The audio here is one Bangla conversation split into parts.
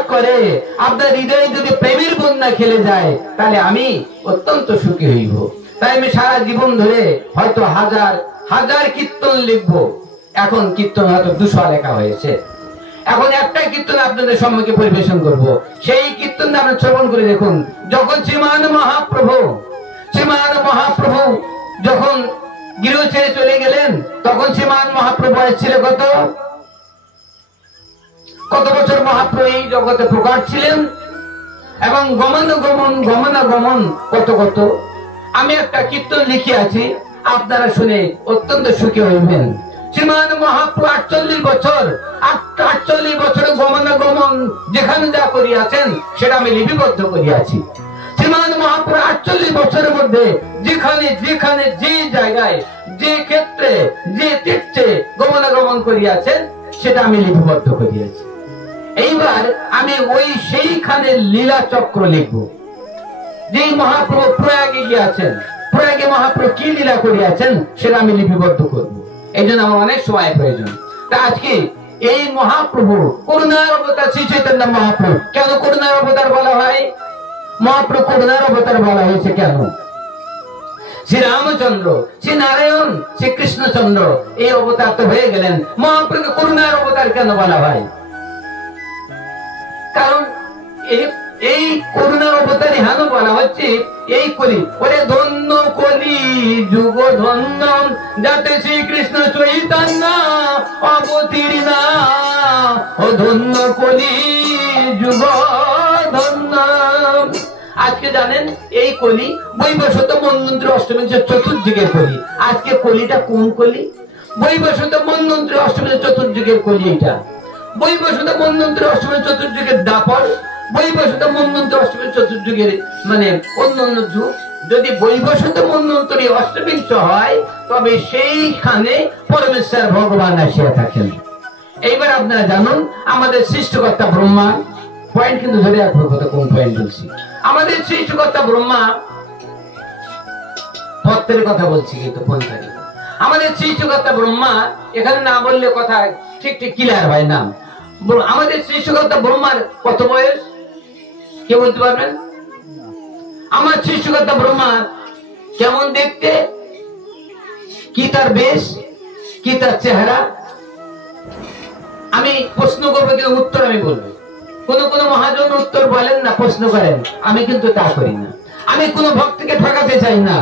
অনুরাগ করে, আপনার হৃদয়ে যদি প্রেমের বন্যা খেলে যায়, তাহলে আমি অত্যন্ত সুখী হইব। তাই আমি সারা জীবন ধরে হয়তো হাজার হাজার কীর্তন লিখবো। এখন কীর্তন হয়তো 200 লেখা হয়েছে। এখন একটা কীর্তন আপনাদের সম্মুখে পরিবেশন করব। সেই কীর্তন আপনি শ্রবণ করে দেখুন। যখন শ্রীমান মহাপ্রভু যখন গৃহ ছেড়ে চলে গেলেন, তখন শ্রীমান মহাপ্রভু ছিল কত বছর মহাপ্রভু এই জগতে প্রকাশ ছিলেন, এবং গমনাগমন কত। আমি একটা কীর্তন লিখে আছি, আপনারা শুনে অত্যন্ত সুখী হইবেন। শ্রীমান মহাপ্রভু 48 বছরের গমনাগমন যেখানে যা করিয়াছেন সেটা আমি লিপিবদ্ধ করিয়াছি। শ্রীমান মহাপ্রভু 48 বছরের মধ্যে যেখানে যে জায়গায়, যে ক্ষেত্রে, যে তীর্থে গমনাগমন করিয়াছেন সেটা আমি লিপিবদ্ধ করিয়াছি। এইবার আমি সেইখানে লীলা চক্র লিখব। যে মহাপ্রভু প্রয়াগে গিয়েছেন, প্রয়াগে মহাপ্রভু কি লীলা করিয়াছেন সেটা আমি লিপিবদ্ধ করব। এই জন্য আমার অনেক সময় প্রয়োজন। তা আজকে এই মহাপ্রভু করুণার অবতার শ্রী চৈতন্য মহাপ্রভু, কেন করুণার অবতার বলা হয়? মহাপ্রভু করুণার অবতার বলা হয়েছে কেন? শ্রী রামচন্দ্র, শ্রী নারায়ণ, শ্রী কৃষ্ণচন্দ্র এই অবতার তো হয়ে গেলেন, মহাপ্রভু করুণার অবতার কেন বলা হয়? কারণ এই করুণার অবতার হেন বলা হচ্ছে, এই কলি ওরে ধন্য কলি যুগ ধন্য, যাতে শ্রীকৃষ্ণ চৈতন্য অবতীর্ণ, ও ধন্য কলি যুগ ধন্য। আজকে জানেন এই কলি বৈবস্বত মন্বন্তর অষ্টমী চতুর্যুগের কলি। আজকে কলিটা কোন কলি? বৈবস্বত মন্বন্তর অষ্টমী চতুর্যুগের কলি। এটা বৈবস্বত মন্বন্তর অষ্টমী চতুর্যুগের দাপর, বৈবস্বত মন্বন্তর অষ্টমী চতুর্যুগের মানে অন্য যুগ। যদি বৈবস্বত মন্বন্তরী অষ্টবিংশ হয়, তবে সেইখানে পরমেশ্বর ভগবান আসিয়া থাকেন। এইবার আপনারা জানুন, আমাদের সৃষ্টিকর্তা ব্রহ্মা, পয়েন্ট কিন্তু ধরে রাখবো কথা, কোন পয়েন্ট বলছি। আমাদের সৃষ্টিকর্তা ব্রহ্মা, তত্ত্বের কথা বলছি কিন্তু পয়েন্ট। আমাদের সৃষ্টিকর্তা ব্রহ্মা, এখানে না বললে কথা ঠিক ক্লিয়ার হয় না। আমাদের সৃষ্টিকর্তা ব্রহ্মার কত বয়স কে বলতে পারবেন? আমার সৃষ্টিকর্তা ব্রহ্মা কেমন দেখতে, কি তার বেশ, কি তার চেহারা? আমি প্রশ্ন করবো, কিন্তু উত্তর আমি বলবো। কোন মহাজন উত্তর বলেন না, প্রশ্ন করেন, আমি কিন্তু তা করি না। আমি কোন ভক্তকে ঠকাতে চাই না।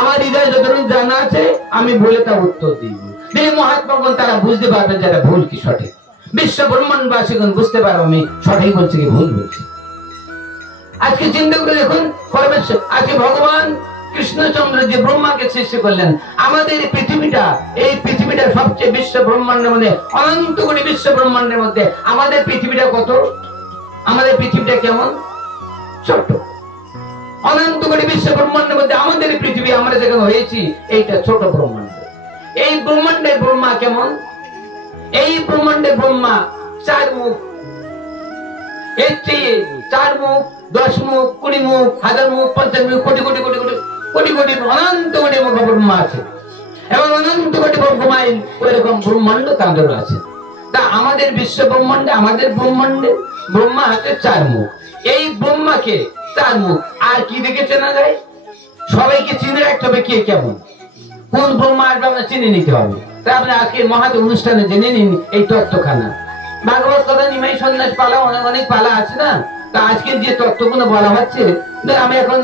আমার হৃদয়ে যতটুকু জানা আছে আমি বলে তা উত্তর দিব। মহাত্মাগণ তারা বুঝতে পারবেন যারা ভুল কি সঠিক। বিশ্ব ব্রহ্মাণ্ডবাসীগণ বুঝতে পারবো আমি সঠিক বলছি কি ভুল বলছি। আজকে চিন্তা করে দেখুন, পরমেশ্বর আজকে ভগবান কৃষ্ণচন্দ্র যে ব্রহ্মাকে সৃষ্টি করলেন, আমাদের পৃথিবীটা, এই পৃথিবীটা সবচেয়ে বিশ্ব ব্রহ্মাণ্ডের মধ্যে, অনন্ত কোটি বিশ্ব ব্রহ্মাণ্ডের মধ্যে আমাদের পৃথিবীটা কত? আমাদের পৃথিবীটা কেমন? ছোট। অনন্ত কোটি বিশ্ব ব্রহ্মাণ্ডের মধ্যে আমাদের পৃথিবী, আমরা যেখানে হয়েছি, এইটা ছোট ব্রহ্মাণ্ড। এই ব্রহ্মাণ্ডের ব্রহ্মা কেমন? এই ব্রহ্মাণ্ডের ব্রহ্মা 4 মুখ, এর চেয়ে 4 মুখ, 10 মুখ, 20 মুখ, 1000 মুখ, 50 মুখ, কোটি কোটি কোটি কোটি কোটি কোটি অনন্ত কোটি মুখ ব্রহ্মা আছে, এবং অনন্ত কোটি ব্রহ্মায় ওইরকম ব্রহ্মাণ্ড তাদের আছে। তা আমাদের বিশ্ব ব্রহ্মাণ্ডে, আমাদের ব্রহ্মাণ্ডে ব্রহ্মা আছে 4 মুখ। এই ব্রহ্মাকে 4 মুখ আর কি দেখে চেনা যায়? সবাইকে চিনে রাখতে হবে কে কেমন, কোন ব্রহ্মা আসবে আমরা চিনে নিতে হবে। তাই আপনি আজকে মহাদ অনুষ্ঠানে জেনে নিন এই তত্ত্বখানা। ভাগবত কথা, নিমাই সন্ন্যাস পালা, অনেক পালা আছে না। তা আজকে যে তত্ত্বগুলো বলা হচ্ছে, আমি এখন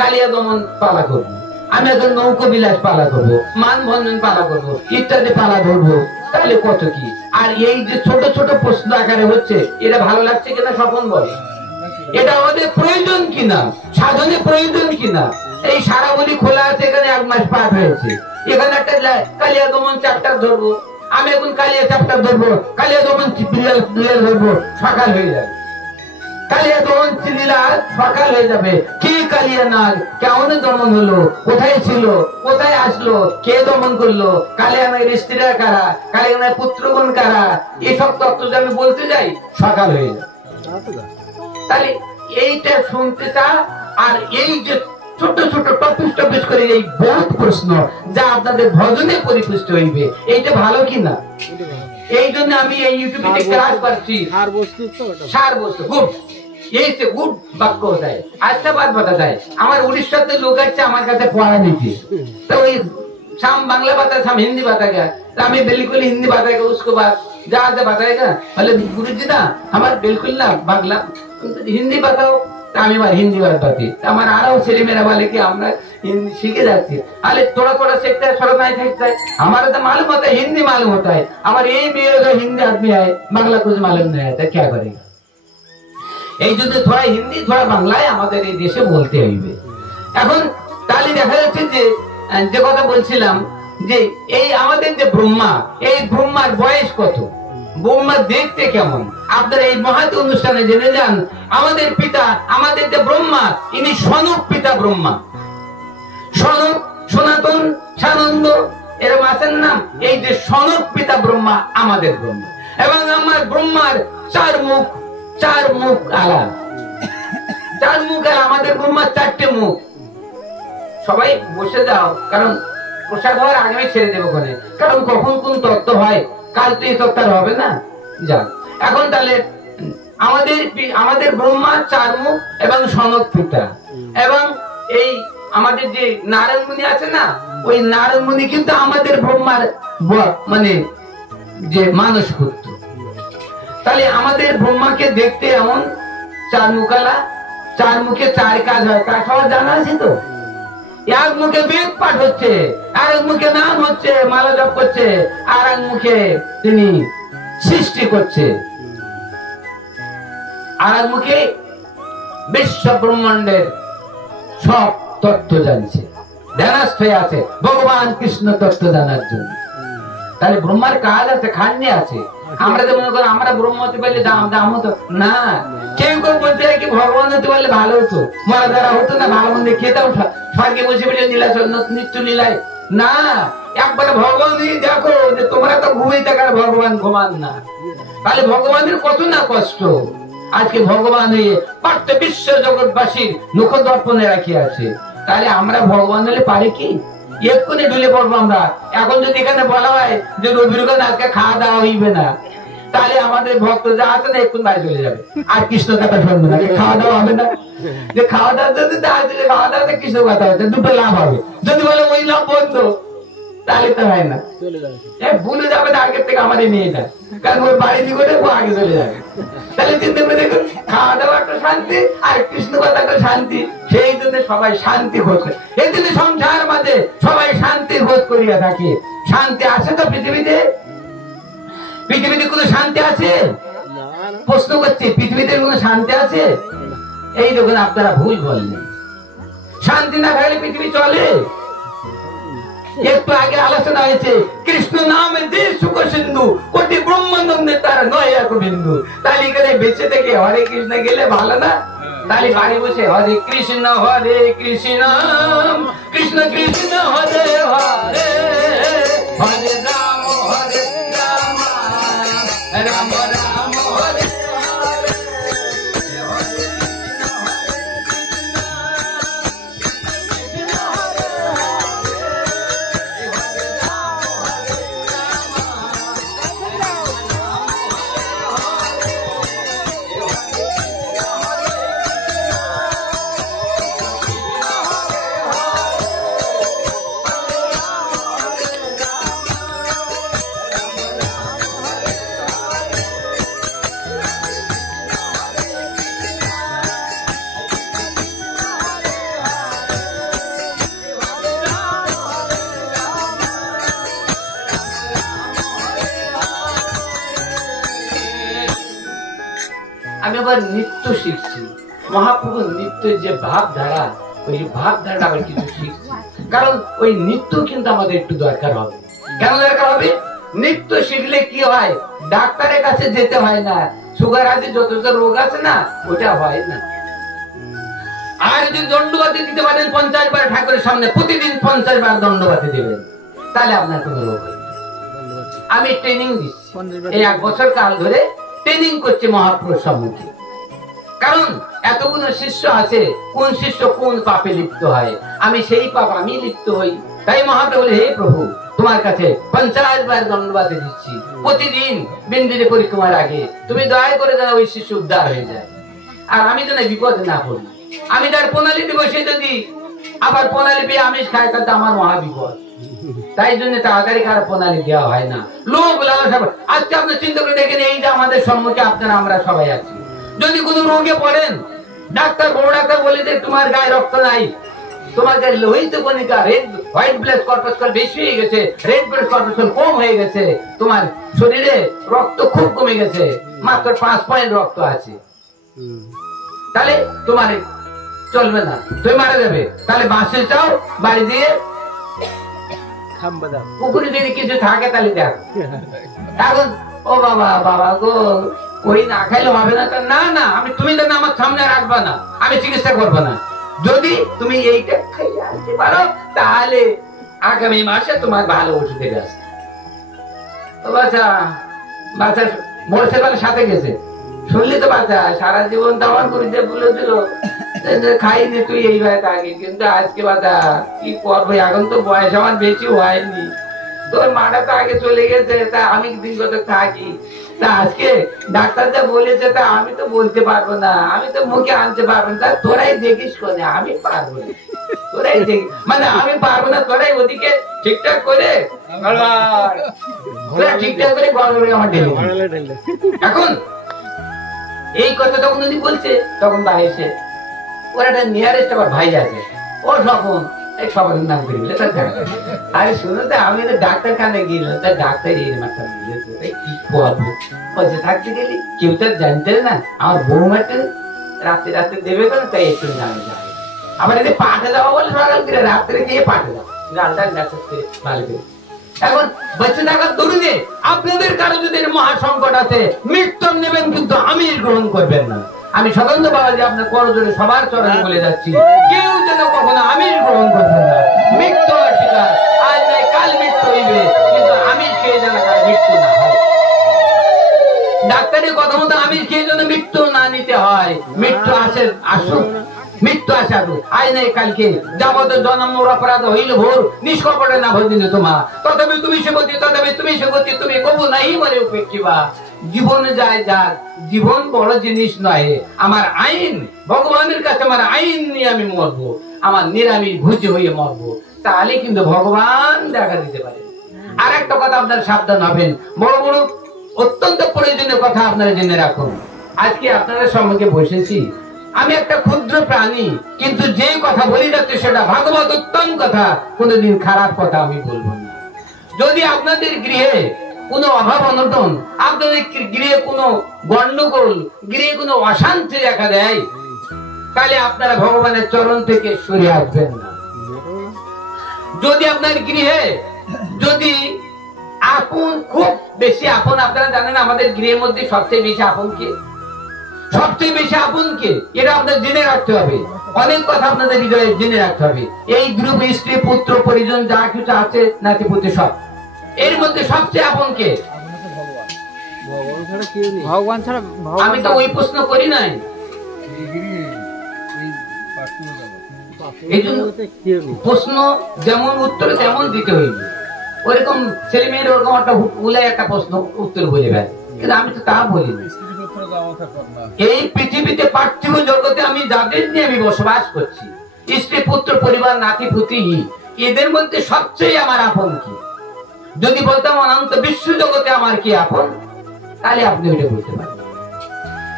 কালিয়া দমন পালা করবো, আমি এখন নৌকো বিলাস পালা করবো, মান ভঞ্জন পালা করবো, ইত্যাদি পালা ধরবো, তাহলে কত কি। আর এই যে ছোট ছোট প্রশ্ন আকারে হচ্ছে, এটা ভালো লাগছে কিনা স্বপন বলে? এটা আমাদের প্রয়োজন কিনা, সাধনে প্রয়োজন কিনা? এই সারা বলি খোলা আছে, এখানে 1 মাস পার হয়েছে। এখানে একটা কালিয়া দমন চ্যাপ্টার ধরবো, আমি এখন কালিয়া চ্যাপ্টার ধরবো, কালিয়া দমন ধরবো, সকাল হয়ে যাবে। কালিয়া দমন লীলা সকাল হয়ে যাবে। কি কালিয়া নাগ, কেমন দমন হলো, কোথায় ছিল, কোথায় আসলো, কে দমন করলো, কালিয়া নাগের স্ত্রীরা কারা, কালিয়া নাগের পুত্রগণ কারা, এসব তত্ত্ব যে আমি বলতে যাই, সকাল হয়ে যাবে। তাহলে এইটা শুনতে চা, আর এই যে ছোট ছোট টপিস করে এই বহুত প্রশ্ন যা আপনাদের ভজনে পরিপুষ্ট হইবে, এইটা ভালো কিনা? এই জন্য আমি এই ইউটিউবে ক্লাস করছি। সার বস্তু গুড, এই से गुड বাক্য होता है। अच्छा बात बताता है, আমার উড়িষ্যাতে লোক আছে আমার কাছে পড়া নিতে, तो वही शाम बांग्ला बताया, शाम हिंदी बताएगा, तो हमें बिल्कुल हिंदी बताएगा। उसके बाद जहाँ बताएगा बोले गुरुजी ना हमारे बिल्कुल ना बांग्ला हिंदी बताओ, तो हमें बार हिंदी बात बताती। हमारा आ रहा हो चले मेरा वाले की हम हिंदी सीखे जाती है। अरे थोड़ा थोड़ा सीखता है, थोड़ा नहीं सीखता है। हमारा तो मालूम होता है, हिंदी मालूम होता है। हमारे ये भी अगर हिंदी आदमी आए बांग्ला कुछ मालूम नहीं आता, क्या करेगा? এই জন্য থোড়া হিন্দি থোড়া বাংলায় আমাদের এই দেশে বলতে হইবে। এখন তাহলে দেখা যাচ্ছে যে কথা বলছিলাম যে এই আমাদের যে ব্রহ্মা, এই ব্রহ্মার বয়স কত, ব্রহ্মা দেখতে কেমন, আপনারা এই মহৎ অনুষ্ঠানে জেনে যান। আমাদের পিতা, আমাদের যে ব্রহ্মা, ইনি সনক পিতা ব্রহ্মা। সনক, সনাতন, সানন্দ এরকম আছেন নাম। এই যে সনক পিতা ব্রহ্মা আমাদের ব্রহ্মা, এবং আমার ব্রহ্মার চার মুখ, চার মুখ আলা, চার মুখ আলা। আমাদের ব্রহ্মার চারটে মুখ। সবাই বসে যাও, কারণ প্রসাদ হওয়ার আগে আমি ছেড়ে দেবো ওখানে, কারণ কখন কোন তত্ত্ব হয় কাল তো এই তত্ত্ব হবে না। যাক, এখন তাহলে আমাদের ব্রহ্মা চার মুখ এবং সনক পিতা, এবং এই আমাদের যে নারায়ণ মুনি আছে না, ওই নারায়ণ মুনি কিন্তু আমাদের ব্রহ্মার মানে যে মানস পুত্র। তাহলে আমাদের ব্রহ্মাকে দেখতে এমন চার মুখালা, চার মুখে চার কাজ হয়, তা সবার জানা আছে তো। এক মুখে বেদ পাঠ হচ্ছে, আর এক মুখে নাম হচ্ছে, মালা জপ করছে, আর এক মুখে তিনি সৃষ্টি করছে, আর এক মুখে বিশ্ব ব্রহ্মাণ্ডের সব তত্ত্ব জানছে, ধ্যানস্থ আছে ভগবান কৃষ্ণ তত্ত্ব জানার জন্য। তাহলে ব্রহ্মার কাজ আছে, খান্ডে আছে। আমরা তো মনে করি আমরা ব্রহ্ম হতে পারলে দাম হতো না। কেউ কেউ বলতে কি ভগবান হতে পারলে ভালো হতো, মারা দ্বারা হতো না, ভালো মন্দ খেতাম, স্বর্গে বসে বসে নীলাচল নিত্য নীলায় না। একবার ভগবান দেখো যে তোমরা তো ঘুমিয়ে থাকার, ভগবান ঘুমান না। তাহলে ভগবানের কত না কষ্ট। আজকে ভগবান পার্থ বিশ্ব জগৎবাসীর মুখ দর্পণে রাখি আছে। তাহলে আমরা ভগবান হলে পারি কি? এক্ষুনি ঢুলে পড়বো আমরা। এখন যদি এখানে বলা হয় যে রবির আজকে খাওয়া দাওয়া হইবে না, তাহলে আমাদের ভক্ত যা আছে না এক্ষুনি বাড়ি চলে যাবে, আর কৃষ্ণ কথা শুনবে না, খাওয়া দাওয়া হবে না। যে খাওয়া দাওয়া যদি খাওয়া দাওয়াতে কৃষ্ণ কথা হচ্ছে, দুটো লাভ হবে। যদি বলে ওই লাভ বন্ধ, তাহলে তো হয় না, ভুলে যাবে না আগের থেকে আমাদের নিয়ে যায়, কারণ ওই বাড়ি দিকে ও আগে চলে যাবে। তাহলে চিন্তা করে দেখুন, খাওয়া দাওয়া একটা শান্তি আর কৃষ্ণ কথা একটা শান্তি। সেই জন্য সবাই শান্তি খোঁজ করে, এই জন্য সংসার মাঝে সবাই শান্তি খোঁজ করিয়া থাকে। শান্তি আছে তো পৃথিবীতে? পৃথিবীতে কোনো শান্তি আছে? প্রশ্ন করছি, পৃথিবীতে কোনো শান্তি আছে? এই দেখুন আপনারা ভুল বললেন। শান্তি না থাকলে পৃথিবী চলে? একটু আগে আলোচনা হয়েছে কৃষ্ণ নামে যে সুখ সিন্ধু, কোটি ব্রহ্মানন্দে তার নয় এক বিন্দু। তাহলে এখানে বেঁচে থেকে হরে কৃষ্ণ গেলে ভালো না? তাহলে বাড়ি বসে হরে কৃষ্ণ কৃষ্ণ কৃষ্ণ হরে হরে, হরে রাম রাম রাম হরে আমি আবার নৃত্য শিখছি। মহাপ্রভুর নৃত্যের যে ভাবধারা, ওই ভাবধারাটা আবার কিছু শিখছি, কারণ ওই নৃত্য কিন্তু আমাদের একটু দরকার হবে। কেন দরকার হবে? নৃত্য শিখলে কি হয়, ডাক্তারের কাছে যেতে হয় না, সুগার আদি যত যত রোগ আছে না ওটা হয় না। আর যদি দণ্ডবাতি দিতে পারেন 50 বার ঠাকুরের সামনে, প্রতিদিন 50 বার দণ্ডবাতি দেবেন, তাহলে আপনার কোনো রোগ হয় না। আমি ট্রেনিং দিচ্ছি, এই 1 বছর কাল ধরে ট্রেনিং করছে মহাপুরুষ সম্মুখে। কারণ এতগুলো শিষ্য আছে, কোন শিষ্য কোন পাপে লিপ্ত হয়, আমি সেই পাপ আমি লিপ্ত হই। তাই মহাপ্রভু বলে, হে প্রভু তোমার কাছে 50 বার দণ্ডবাতি দিচ্ছি, প্রতিদিন বিন্দিরে পরিক্রমার আগে তুমি দয়া করে যেন ওই শিশু উদ্ধার হয়ে যায়, আর আমি যেন বিপদে না পড়ি। আমি তার প্রণালী দিবসে যদি আবার প্রণালী পেয়ে আমিষ খাই তাতে আমার মহা বিপদ। তাই জন্য তাড়াতাড়ি কারো প্রণালী দেওয়া হয় না। লোক লালসা। আজকে আপনি চিন্তা করে দেখেন, এই যে আমাদের সম্মুখে আপনারা আমরা সবাই আছি, যদি কোনো রোগে পড়েন, ডাক্তার বড় ডাক্তার বলে যে তোমার গায়ে রক্ত নাই, তোমার গায়ে লোহিত কণিকা রেড হোয়াইট ব্লাড কর্পাসকল বেশি হয়ে গেছে, রেড ব্লাড কর্পাসকল কম হয়ে গেছে, তোমার শরীরে রক্ত খুব কমে গেছে, মাত্র 5 পয়েন্ট রক্ত আছে, তাহলে তোমার চলবে না, তুমি মারা যাবে। তাহলে বাঁচতে চাও, বাড়ি দিয়ে পুকুরে যদি কিছু থাকে তাহলে দেখো। এখন ও বাবা বাবা গো, ওই না খাইলে হবে না। না না, আমি তুমি যেন আমার সামনে রাখবা না, আমি চিকিৎসা করবো না। যদি তুমি এইটা খাইয়ে আসতে পারো তাহলে আগামী মাসে তোমার ভালো ওষুধ দেবে আসতে। বাচ্চা বাচ্চা মোটরসাইকেলের সাথে গেছে, শুনলি তো বাচ্চা সারা জীবন দাওয়ান করে দিয়ে বলেছিল খাইনি তুই এই ভাইটা আগে, কিন্তু আজকে বাচ্চা কি করবো, এখন তো বয়স আমার বেশি হয়নি, তোর মাটা তো আগে চলে গেছে, তা আমি দিন কত থাকি, তা আজকে ডাক্তার যা বলেছে তা আমি তো বলতে পারবো না, আমি তো মুখে আনতে পারবো না, তোরাই দেখিস কোনে, আমি পারবো না, তোরাই দেখি মানে আমি পারবো না, তোরাই ওদিকে ঠিকঠাক করে ঠিকঠাক করে আমার ঢেলে। এখন এই কথা যখন উনি বলছে তখন ভাই এসে ওর একটা নিয়ারেস্ট আবার ভাই আছে, ও স্বপন, এই স্বপনের নাম করে বলে আরে শুনো তো আমি তো ডাক্তার খানে গেলাম, তার ডাক্তার এই মাথা কি করবো, বলছে থাকতে গেলি কেউ তো জানতে না, আমার বৌমাকে রাত্রে রাত্রে দেবে কেন, তাই একটু জানা যায়, আবার এদের পাঠে দেওয়া বলে সকাল করে রাত্রে গিয়ে পাঠে দাও গালটা মেসেজ করে ভালো করে। এখন বেঁচে থাকার দরুনে আপনাদের কারো যদি মহা সংকট আছে, মৃত্যু নেবেন কিন্তু আমিষ গ্রহণ করবেন না। আমি সদন্ত বাবাজি আপনার করজোরে সবার চরণে বলে যাচ্ছি, কেউ যেন কখনো আমিষ গ্রহণ করবেন না। মৃত্যু শিকার আজ নাই কাল মৃত্যু হইবে, কিন্তু আমিষ খেয়ে যেন কার মৃত্যু না হয়। ডাক্তারের কথা মতো আমিষ খেয়ে যেন মৃত্যু না নিতে হয়। মৃত্যু আসে আসুক, মৃত্যু আসে আসুক, আজ নাই কালকে যাবত জন্ম অপরাধ হইল ভোর, নিষ্কপটে না ভজিলে তোমা, তথাপি তুমি সেবতী, তথাপি তুমি সেবতী, তুমি কবু নাই মরে উপেক্ষিবা। জীবন যায় যাক, জীবন বড় জিনিস নয়, আমার আইন ভগবানের কাছে, আমার আইন নিয়ে আমি মরবো, আমার নিরামিষ ভুজি হয়ে মরবো, তাহলে কিন্তু ভগবান দেখা দিতে পারে। আর একটা কথা আপনারা সাবধান হবেন, বড় বড় অত্যন্ত প্রয়োজনীয় কথা আপনারা জেনে রাখুন। আজকে আপনাদের সম্মুখে বসেছি, আমি একটা ক্ষুদ্র প্রাণী, কিন্তু যে কথা বলি যাচ্ছে সেটা ভাগবত উত্তম কথা, কোনোদিন খারাপ কথা আমি বলবো না। যদি আপনাদের গৃহে কোনো অভাব অনটন, আপনাদের গৃহে কোনো গন্ডগোল, গৃহে কোনো অশান্তি দেখা দেয়, তাহলে আপনারা ভগবানের চরণ থেকে সরে আসবেন না। যদি আপনার গৃহে যদি আপন, খুব বেশি আপন, আপনারা জানেন আমাদের গৃহের মধ্যে সবচেয়ে বেশি আপন কে, সবচেয়ে বেশি আপন কে, এটা আপনাদের জেনে রাখতে হবে। অনেক কথা আপনাদের হৃদয়ে জেনে রাখতে হবে। এই গ্রুপ স্ত্রী পুত্র পরিজন যা কিছু আছে নাতিপুতি সব, এর মধ্যে সবচেয়ে আপন কে? ভগবান ছাড়া। আমি তো ওই প্রশ্ন করি নাই, এই জন্য প্রশ্ন যেমন উত্তর তেমন দিতে হইবে। ওরকম ছেলে মেয়ের ওরকম একটা উলাই একটা প্রশ্ন উত্তর বলে দেয়, কিন্তু আমি তো তা বলিনি। এই পৃথিবীতে পার্থিব জগতে আমি যাদের নিয়ে আমি বসবাস করছি, স্ত্রী পুত্র পরিবার নাতি পুতি, এদের মধ্যে সবচেয়ে আমার আপন কি? যদি বলতাম অনন্ত বিশ্ব জগতে আমার কি আপন, তাহলে আপনি ওইটা বলতে পারেন।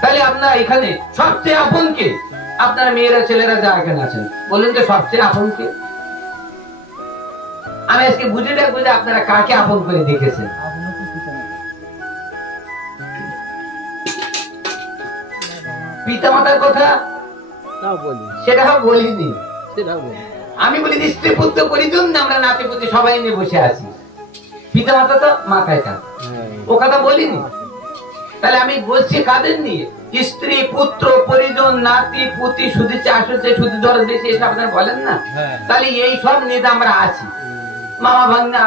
তাহলে আপনার এখানে সবচেয়ে আপন কে? আপনার মেয়েরা ছেলেরা যা এখানে আছেন, বলুন তো সবচেয়ে আপন কে? আমি আজকে বুঝে দেখবো যে আপনারা কাকে আপন করে দেখেছেন। পিতা মাতার কথা সেটা বলিনি, আমি বলি স্ত্রী পুত্র পরিজন, আমরা নাতিপুতি সবাই নিয়ে বসে আছি, পিতা মাতা তো মাথায় থাক, ও কথা বলিনি। তাহলে আমি বলছি কাদের নিয়ে? স্ত্রী পুত্র পরিজন নাতি পুতি, শুধু চাষ হচ্ছে, শুধু দরদ বেশি, এসব আপনারা বলেন না? তাহলে এই সব নিয়ে আমরা আছি। মামা ভাগ্নে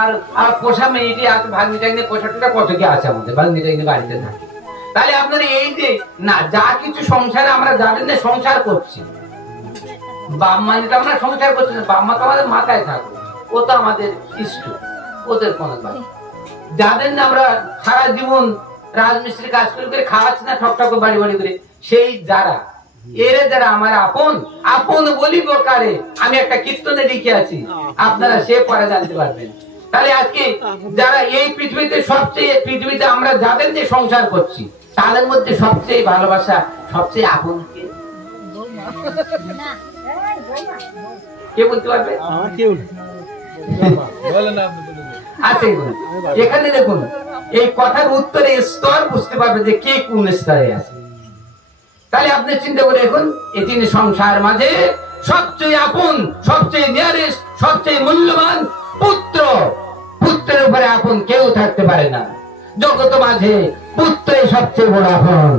আর পোষা মেয়েটি আছে, ভাগ্নি টাগ্নি পোষাটা কত কি আছে আমাদের, ভাগ্নি টাগ্নি বাড়িতে থাকে। তাহলে আপনারা এই যে না যা কিছু সংসারে আমরা যাদের নিয়ে সংসার করছি, বাম্মা যেটা আমরা সংসার করছি না, বাম্মা তো আমাদের মাথায় থাকো, ও তো আমাদের ইষ্ট, ওদের কোনো যাদের না আমরা সারা জীবন রাজমিস্ত্রি কাজ করে করে খাওয়াচ্ছি না ঠক ঠক বাড়ি বাড়ি করে, সেই যারা এরা যারা আমার আপন আপন বলিব কারে, আমি একটা কীর্তনে লিখে আছি, আপনারা সে পরে জানতে পারবেন। তাহলে আজকে যারা এই পৃথিবীতে সবচেয়ে, পৃথিবীতে আমরা যাদের যে সংসার করছি তাদের মধ্যে সবচেয়ে ভালোবাসা, সবচেয়ে আপন কে? কে বলতে পারবে? আচ্ছা, এখানে দেখুন এই কথার উত্তরে স্তর বুঝতে পারবে যে কে কোন স্তরে আছে। তাহলে আপনি চিন্তা করে দেখুন, এই তিনি সংসার মাঝে সবচেয়ে আপন, সবচেয়ে নিয়ারেস্ট, সবচেয়ে মূল্যবান পুত্র। পুত্রের উপরে আপন কেউ থাকতে পারে না। জগৎ মাঝে পুত্রই সবচেয়ে বড় আপন।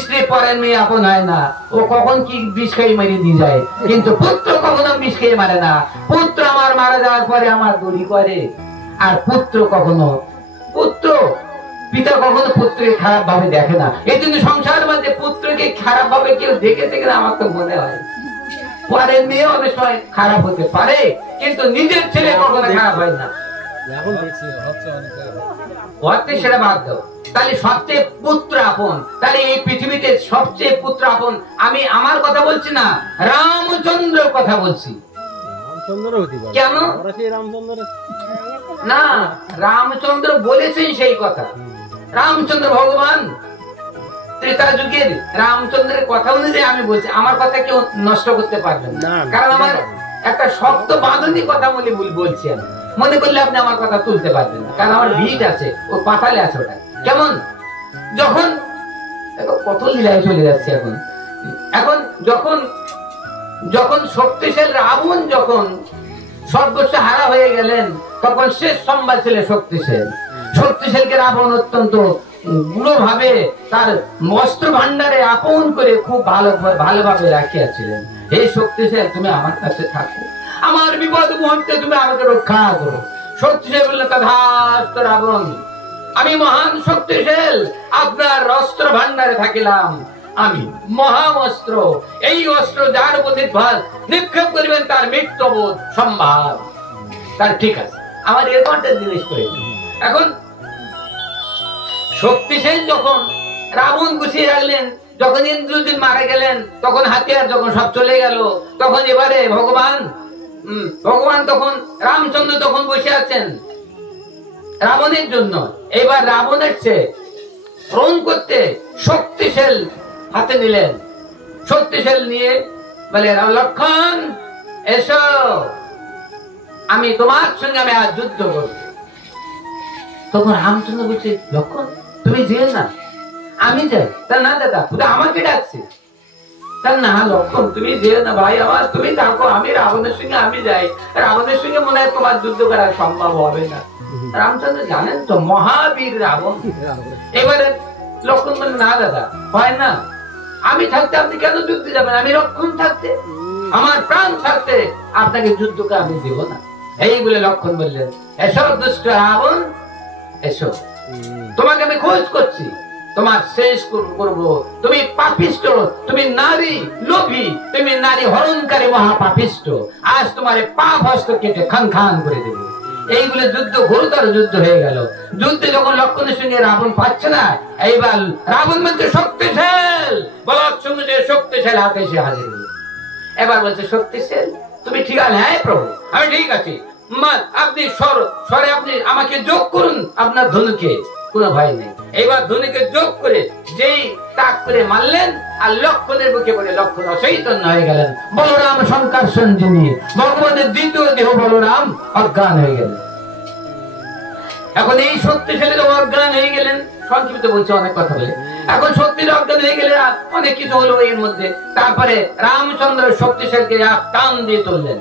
স্ত্রী পরের মেয়ে আপন হয় না, ও কখন কি বিষ খেয়ে মেরে দিয়ে যায়, কিন্তু পুত্র কখনো বিষ খেয়ে মারে না। পুত্র আমার মারা যাওয়ার পরে আমার দড়ি করে, আর পুত্র কখনো, পুত্র পিতা কখনো পুত্রকে খারাপ ভাবে দেখে না। এই জন্য সংসার মধ্যে পুত্রকে খারাপ ভাবে কেউ দেখে দেখে আমার তো মনে হয় পরের মেয়ে অনেক সময় খারাপ হতে পারে, কিন্তু নিজের ছেলে কখনো খারাপ হয় না। সেটা বাদ দাও। তাহলে সবচেয়ে পুত্র আপন, তাহলে এই পৃথিবীতে সবচেয়ে পুত্র আপন। আমি আমার কথা বলছি না, রামচন্দ্রের কথা বলছি। কেন না? রামচন্দ্র বলেছেন সেই কথা। রামচন্দ্র ভগবান ত্রেতা যুগের রামচন্দ্রের কথা অনুযায়ী আমি বলছি, আমার কথা কেউ নষ্ট করতে পারবেন না, কারণ আমার একটা শব্দ বাঁধনি কথা বলছি আমি। মনে করলে আপনি আমার কথা তুলতে পারবেন না, কারণ আমার ভিট আছে, ও পাতালে আছে ওটা। কেমন যখন কত লীলায় চলে যাচ্ছে এখন। এখন যখন যখন শক্তিশাল রাবণ যখন সর্বস্ব হারা হয়ে গেলেন, তখন শেষ সম্ভব ছিল শক্তিশাল। শক্তিশালকে রাবণ অত্যন্ত গুলো ভাবে তার অস্ত্র ভান্ডারে আপন করে খুব ভালোভাবে রাখিয়াছিলেন। এই শক্তিশাল, তুমি আমার কাছে থাকো, আমার বিপদ মুহূর্তে তুমি আমাকে রক্ষা করো। শক্তিশাল বললেন, তথাস্তু রাবণ, আমি মহান শক্তিশাল, আপনার অস্ত্র ভান্ডারে থাকিলাম, আমি মহা অস্ত্র। এই অস্ত্র যার প্রতি নিক্ষেপ করিবেন তার মৃত্যুবোধ সম্ভব। তার ঠিক আছে, আমার এরকমটা জিনিস করে। এখন শক্তিশাল যখন রাবণ গুছিয়ে রাখলেন, যখন ইন্দ্রজিৎ মারা গেলেন, তখন হাতিয়ার যখন সব চলে গেল, তখন এবারে ভগবান তখন রামচন্দ্র তখন বসে আছেন রাবণের জন্য। এবার রাবণের চেয়ে রণ করতে শক্তিশাল হাতে নিলেন। শক্তিশাল নিয়ে বলে, লক্ষণ এসো, আমি তোমার সঙ্গে আমি আজ যুদ্ধ করব। তখন রামচন্দ্র বলছে, লক্ষণ তুমি যেও না, আমি যাই। তা না দাদা, খুদা আমাকে ডাকছে। তা না লক্ষণ তুমি যেও না ভাই আমার, তুমি থাকো, আমি রাবণের সঙ্গে আমি যাই। রাবণের সঙ্গে মনে হয় তোমার যুদ্ধ করা সম্ভব হবে না। রামচন্দ্র জানেন তো মহাবীর রাবণ। এবারে লক্ষণ বলে, না দাদা হয় না, আমি থাকতে আপনি কেন যুদ্ধে যাবেন? আমি রক্ষণ থাকতে, আমার প্রাণ থাকতে আপনাকে যুদ্ধকে আমি দেব না। এই বলে লক্ষণ বললেন, এসব দুষ্ট রাবণ এসো, তোমাকে আমি খোঁজ করছি, তোমার শেষ করব। তুমি পাপিষ্ট, তুমি নারী লোভী, তুমি নারী হরণকারী মহা পাপিষ্ট। আজ তোমার পা হস্ত কেটে খান খান করে দেব। এইগুলো যুদ্ধ, ঘোরতর যুদ্ধ হয়ে গেল। যুদ্ধে যখন লক্ষণের সঙ্গে রাবণ পাচ্ছে না, এইবার রাবণ বলছে শক্তিশাল, বলার সঙ্গে যে শক্তিশাল হাতে এসে হাজির হলো। এবার বলছে শক্তিশাল তুমি ঠিক আছে? হ্যাঁ প্রভু আমি ঠিক আছি। আপনি স্বরে আপনি আমাকে যোগ করুন আপনার ধনুকে, কোনো ভয় নেই। এবার ধনুকে যোগ করে যেই তাক করে মারলেন, আর লক্ষণের বুকে পড়ে লক্ষণ অচৈতন্য হয়ে গেলেন। বলরাম শঙ্কর সঞ্জীবনী, ভগবানের দ্বিতীয় দেহ বলরাম অজ্ঞান হয়ে গেলেন। এখন এই শক্তিশালী অজ্ঞান হয়ে গেলেন, সংক্ষিপ্ত বলছে অনেক কথা বলে। এখন শক্তির অজ্ঞান হয়ে গেলে অনেক কিছু হলো এর মধ্যে। তারপরে রামচন্দ্র শক্তিশালীকে টান দিয়ে তুললেন।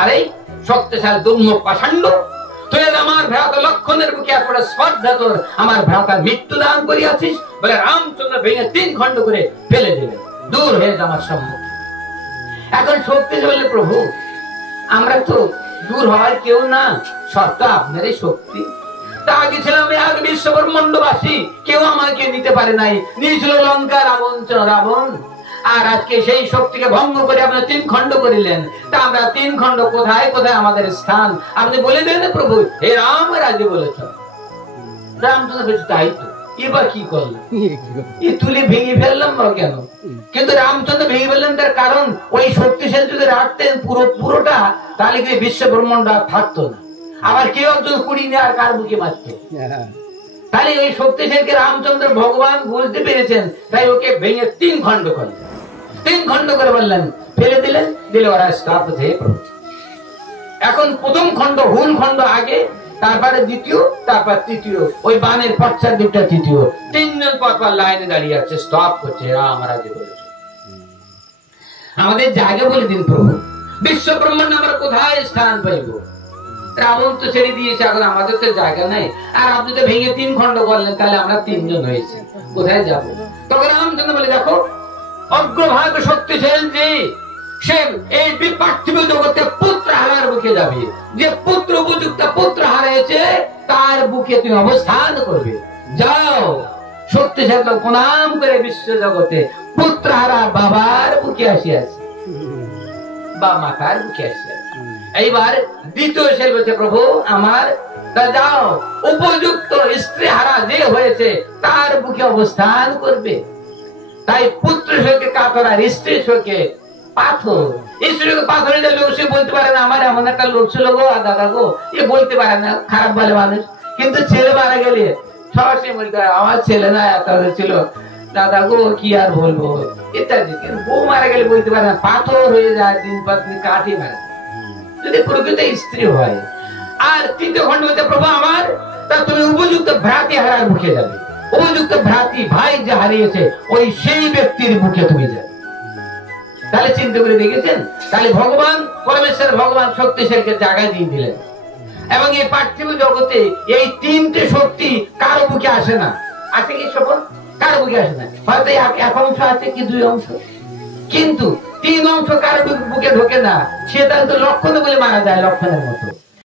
আরে শক্তিশালী দুর্মুখ পাষাণ্ড, তুই আমার ভ্রাতা লক্ষণের বুকে এত শ্রদ্ধা তোর, আমার ভ্রাতার মৃত্যু দান করিয়াছিস বলে রামচন্দ্র ভেঙে 3 খণ্ড করে ফেলে দিলেন, দূর হয়ে আমার সম্মুখে। এখন শক্তিশালী বললে, প্রভু আমরা তো দূর হওয়ার কেউ না, সব তো আপনারই শক্তি। তা আগে ছিলাম এক বিশ্ব ব্রহ্মাণ্ডবাসী, কেউ আমাকে নিতে পারে নাই, নিয়েছিল লঙ্কা রাবণ। আর আজকে সেই শক্তিকে ভঙ্গ করে আপনি 3 খণ্ড করিলেন। তা আমরা 3 খণ্ড কোথায় কোথায় আমাদের স্থান আপনি বলে দেন প্রভু। হে রাম রাজি বলেছ। রামচন্দ্র বলছে তাই তো, এবার কি করলাম, এ তুলে ভেঙে ফেললাম বা কেন? কিন্তু রামচন্দ্র ভেঙে ফেললেন তার কারণ ওই শক্তিশালী যদি রাখতেন পুরোটা, তাহলে কিন্তু বিশ্ব ব্রহ্মাণ্ড থাকতো না। আবার কেউ একজন কুড়ি নিয়ে আর কার বুকে মারত, তাহলে এই শক্তিশালীকে রামচন্দ্র ভগবান বুঝতে পেরেছেন, তাই ওকে ভেঙে 3 খণ্ড করলেন। 3 খণ্ড করে বললেন, ফেলে দিলেন, দিলে ওরা স্টাপ হয়ে প্রভু। এখন প্রথম খণ্ড হুল খণ্ড আগে, তারপরে দ্বিতীয়, তারপর তৃতীয়, ওই বানের পশ্চাৎ দিকটা তৃতীয়। 3 জন পরপর লাইনে দাঁড়িয়ে আছে, স্টপ করছে, আমরা যে বলেছি আমাদের জায়গা বলে দিন প্রভু, বিশ্ব ব্রহ্মাণ্ড আমরা কোথায় স্থান পাইব? রাবণ তো ছেড়ে দিয়েছে, এখন আমাদের তো জায়গা নাই, আর আপনি তো ভেঙে 3 খণ্ড করলেন, তাহলে আমরা 3 জন হয়েছি, কোথায় যাব? তখন রামচন্দ্র বলে, দেখো অগ্রভাগ শক্তিশালী যে, সে এই পার্থিব জগতে পুত্র হারার বুকে যাবে। যে পুত্র উপযুক্ত পুত্র হারিয়েছে, তার বুকে তুমি অবস্থান করবে। যাও, শক্তিশালী প্রণাম করে বিশ্ব জগতে পুত্র হারা বাবার বুকে আসিয়াছে, বা মাতার বুকে আসিয়াছে। এইবার দ্বিতীয় সে বলছে, প্রভু আমার, তা যাও উপযুক্ত স্ত্রী হারা যে হয়েছে তার বুকে অবস্থান করবে। তাই পুত্র শোকে কাতর, আর স্ত্রী শোকে পাথর। স্ত্রীকে পাথর লোক, সে বলতে পারে না আমার এমন একটা লোক ছিল গো, আর দাদা গো, এ বলতে পারে না, খারাপ বলে মানুষ। কিন্তু ছেলে মারা গেলে সরাসরি বলতে পারে, আমার ছেলে না এত ছিল দাদা গো, কি আর বলবো ইত্যাদি। বউ মারা গেলে বলতে পারে না, পাথর হয়ে যায়, দিন পর দিন কাঠি মারে, যদি প্রকৃত স্ত্রী হয়। আর তৃতীয় খণ্ড হচ্ছে, প্রভু আমার, তা তুমি উপযুক্ত ভ্রাতি হারার মুখে যাবে। উপযুক্ত ভ্রাতি ভাই যে হারিয়েছে, ওই সেই ব্যক্তির মুখে তুমি যাবে। তাহলে চিন্তা করে দেখেছেন, তাহলে ভগবান পরমেশ্বর, ভগবান শক্তিশালীকে জায়গা দিয়ে দিলেন। এবং এই পার্থিব জগতে এই 3টে শক্তি কারো বুকে আসে না। আছে কি শপথ? কারো বুকে আসে না। হয়তো 1 অংশ আছে কি 2 অংশ, কিন্তু 3 অংশ কারো বুকে ঢোকে না। সে তাহলে তো লক্ষণ বলে মারা যায়, লক্ষণের মতো।